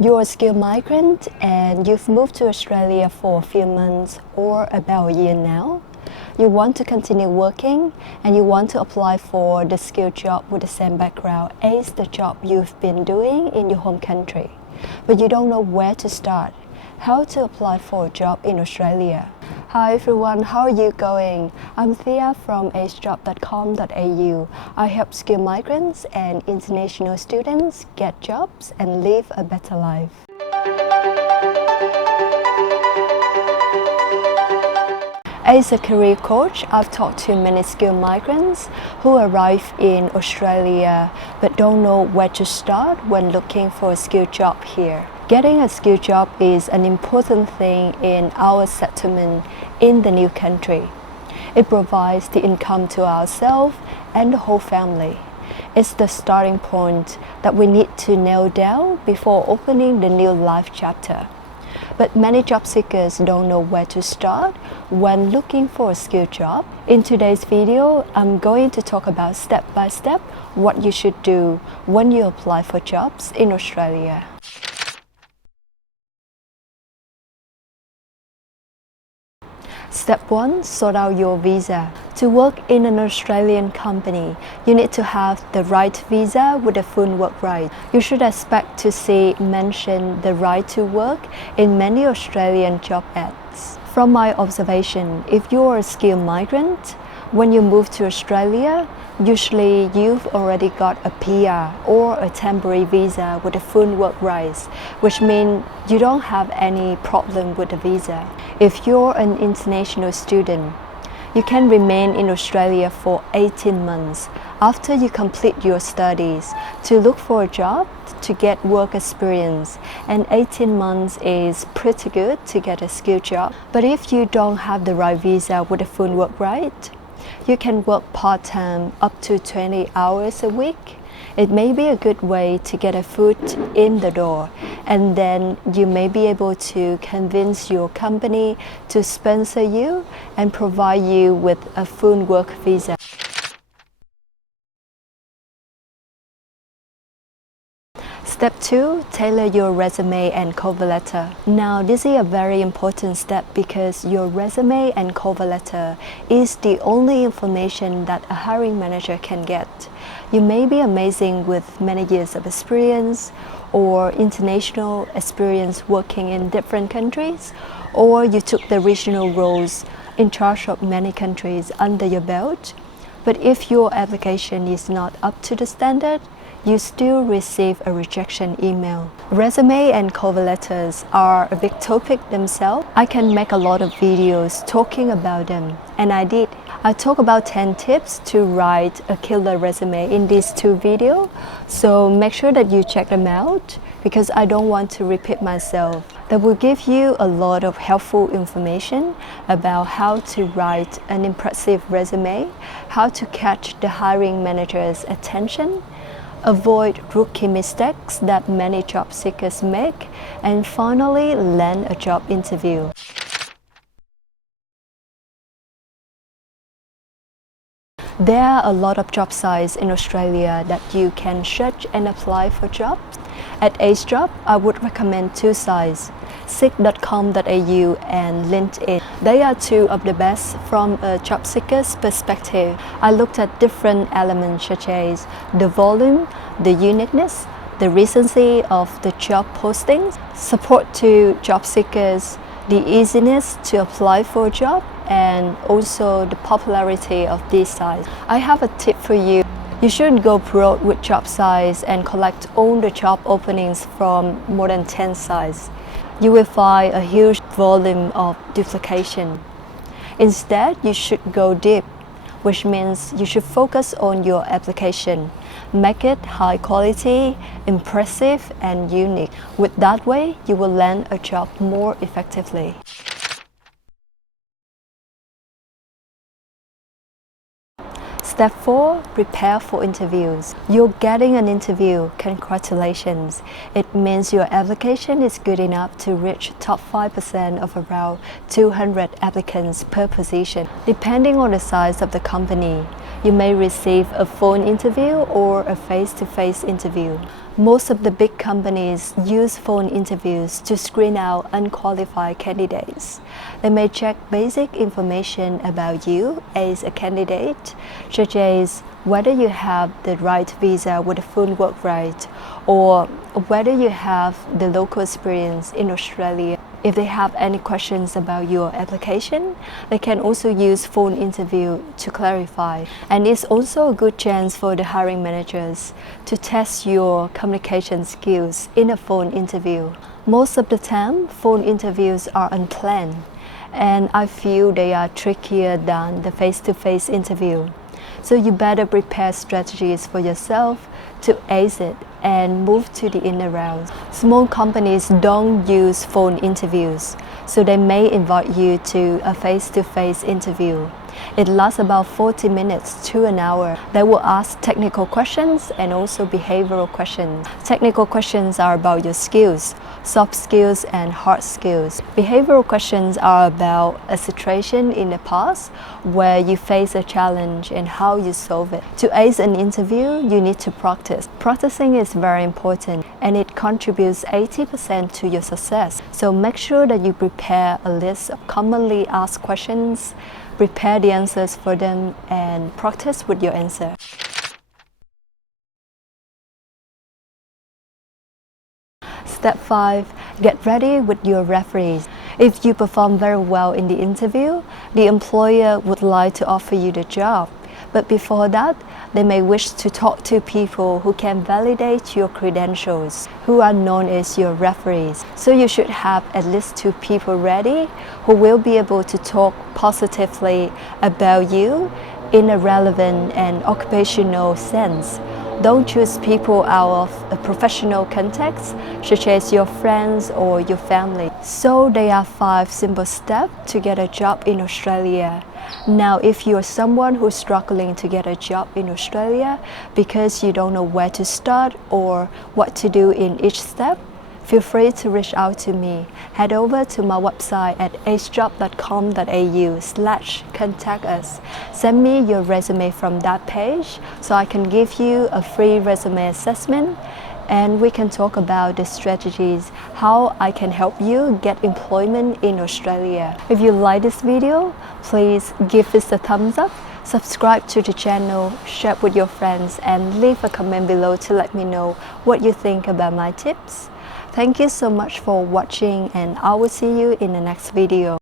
You're a skilled migrant and you've moved to Australia for a few months or about a year now. You want to continue working and you want to apply for the skilled job with the same background as the job you've been doing in your home country. But you don't know where to start, how to apply for a job in Australia. Hi everyone, how are you going? I'm Thea from acejob.com.au. I help skilled migrants and international students get jobs and live a better life. As a career coach, I've talked to many skilled migrants who arrive in Australia but don't know where to start when looking for a skilled job here. Getting a skilled job is an important thing in our settlement in the new country. It provides the income to ourselves and the whole family. It's the starting point that we need to nail down before opening the new life chapter. But many job seekers don't know where to start when looking for a skilled job. In today's video, I'm going to talk about step by step what you should do when you apply for jobs in Australia. Step 1. Sort out your visa. To work in an Australian company, you need to have the right visa with a full work right. You should expect to see mentioned the right to work in many Australian job ads. From my observation, if you are a skilled migrant, when you move to Australia, usually you've already got a PR or a temporary visa with a full work rights, which means you don't have any problem with the visa. If you're an international student, you can remain in Australia for 18 months after you complete your studies to look for a job to get work experience, and 18 months is pretty good to get a skilled job. But if you don't have the right visa with a full work right, you can work part-time up to 20 hours a week. It may be a good way to get a foot in the door, and then you may be able to convince your company to sponsor you and provide you with a full work visa. Step 2. Tailor your resume and cover letter. Now, this is a very important step because your resume and cover letter is the only information that a hiring manager can get. You may be amazing with many years of experience or international experience working in different countries, or you took the regional roles in charge of many countries under your belt. But if your application is not up to the standard, you still receive a rejection email. Resume and cover letters are a big topic themselves. I can make a lot of videos talking about them, and I did. I talk about 10 tips to write a killer resume in these two videos, so make sure that you check them out because I don't want to repeat myself. That will give you a lot of helpful information about how to write an impressive resume, how to catch the hiring manager's attention, avoid rookie mistakes that many job seekers make, and finally land a job interview. There are a lot of job sites in Australia that you can search and apply for jobs. At AceJob, I would recommend two sites, seek.com.au and LinkedIn. They are two of the best from a job seeker's perspective. I looked at different elements such as the volume, the uniqueness, the recency of the job postings, support to job seekers, the easiness to apply for a job, and also the popularity of these sites. I have a tip for you. You shouldn't go broad with job sites and collect all the job openings from more than 10 sites. You will find a huge volume of duplication. Instead, you should go deep, which means you should focus on your application. Make it high quality, impressive, and unique. With that way, you will land a job more effectively. Step 4. Prepare for interviews. You're getting an interview. Congratulations. It means your application is good enough to reach top 5% of around 200 applicants per position. Depending on the size of the company, you may receive a phone interview or a face-to-face interview. Most of the big companies use phone interviews to screen out unqualified candidates. They may check basic information about you as a candidate, such as whether you have the right visa with a full work right, or whether you have the local experience in Australia. If they have any questions about your application, they can also use phone interview to clarify. And it's also a good chance for the hiring managers to test your communication skills in a phone interview. Most of the time, phone interviews are unplanned, and I feel they are trickier than the face-to-face interview. So you better prepare strategies for yourself to ace it and move to the inner rounds. Small companies don't use phone interviews, so they may invite you to a face-to-face interview. It lasts about 40 minutes to an hour. They will ask technical questions and also behavioral questions. Technical questions are about your skills, soft skills and hard skills. Behavioral questions are about a situation in the past where you face a challenge and how you solve it. To ace an interview, you need to practice. Practicing is very important and it contributes 80% to your success. So make sure that you prepare a list of commonly asked questions, prepare the answers for them, and practice with your answer. Step 5. Get ready with your referees. If you perform very well in the interview, the employer would like to offer you the job. But before that, they may wish to talk to people who can validate your credentials, who are known as your referees. So you should have at least 2 people ready who will be able to talk positively about you in a relevant and occupational sense. Don't choose people out of a professional context, such as your friends or your family. So there are 5 simple steps to get a job in Australia. Now, if you're someone who's struggling to get a job in Australia because you don't know where to start or what to do in each step, feel free to reach out to me. Head over to my website at acejob.com.au/contact us. Send me your resume from that page so I can give you a free resume assessment and we can talk about the strategies, how I can help you get employment in Australia. If you like this video, please give this a thumbs up, subscribe to the channel, share with your friends, and leave a comment below to let me know what you think about my tips. Thank you so much for watching and I will see you in the next video.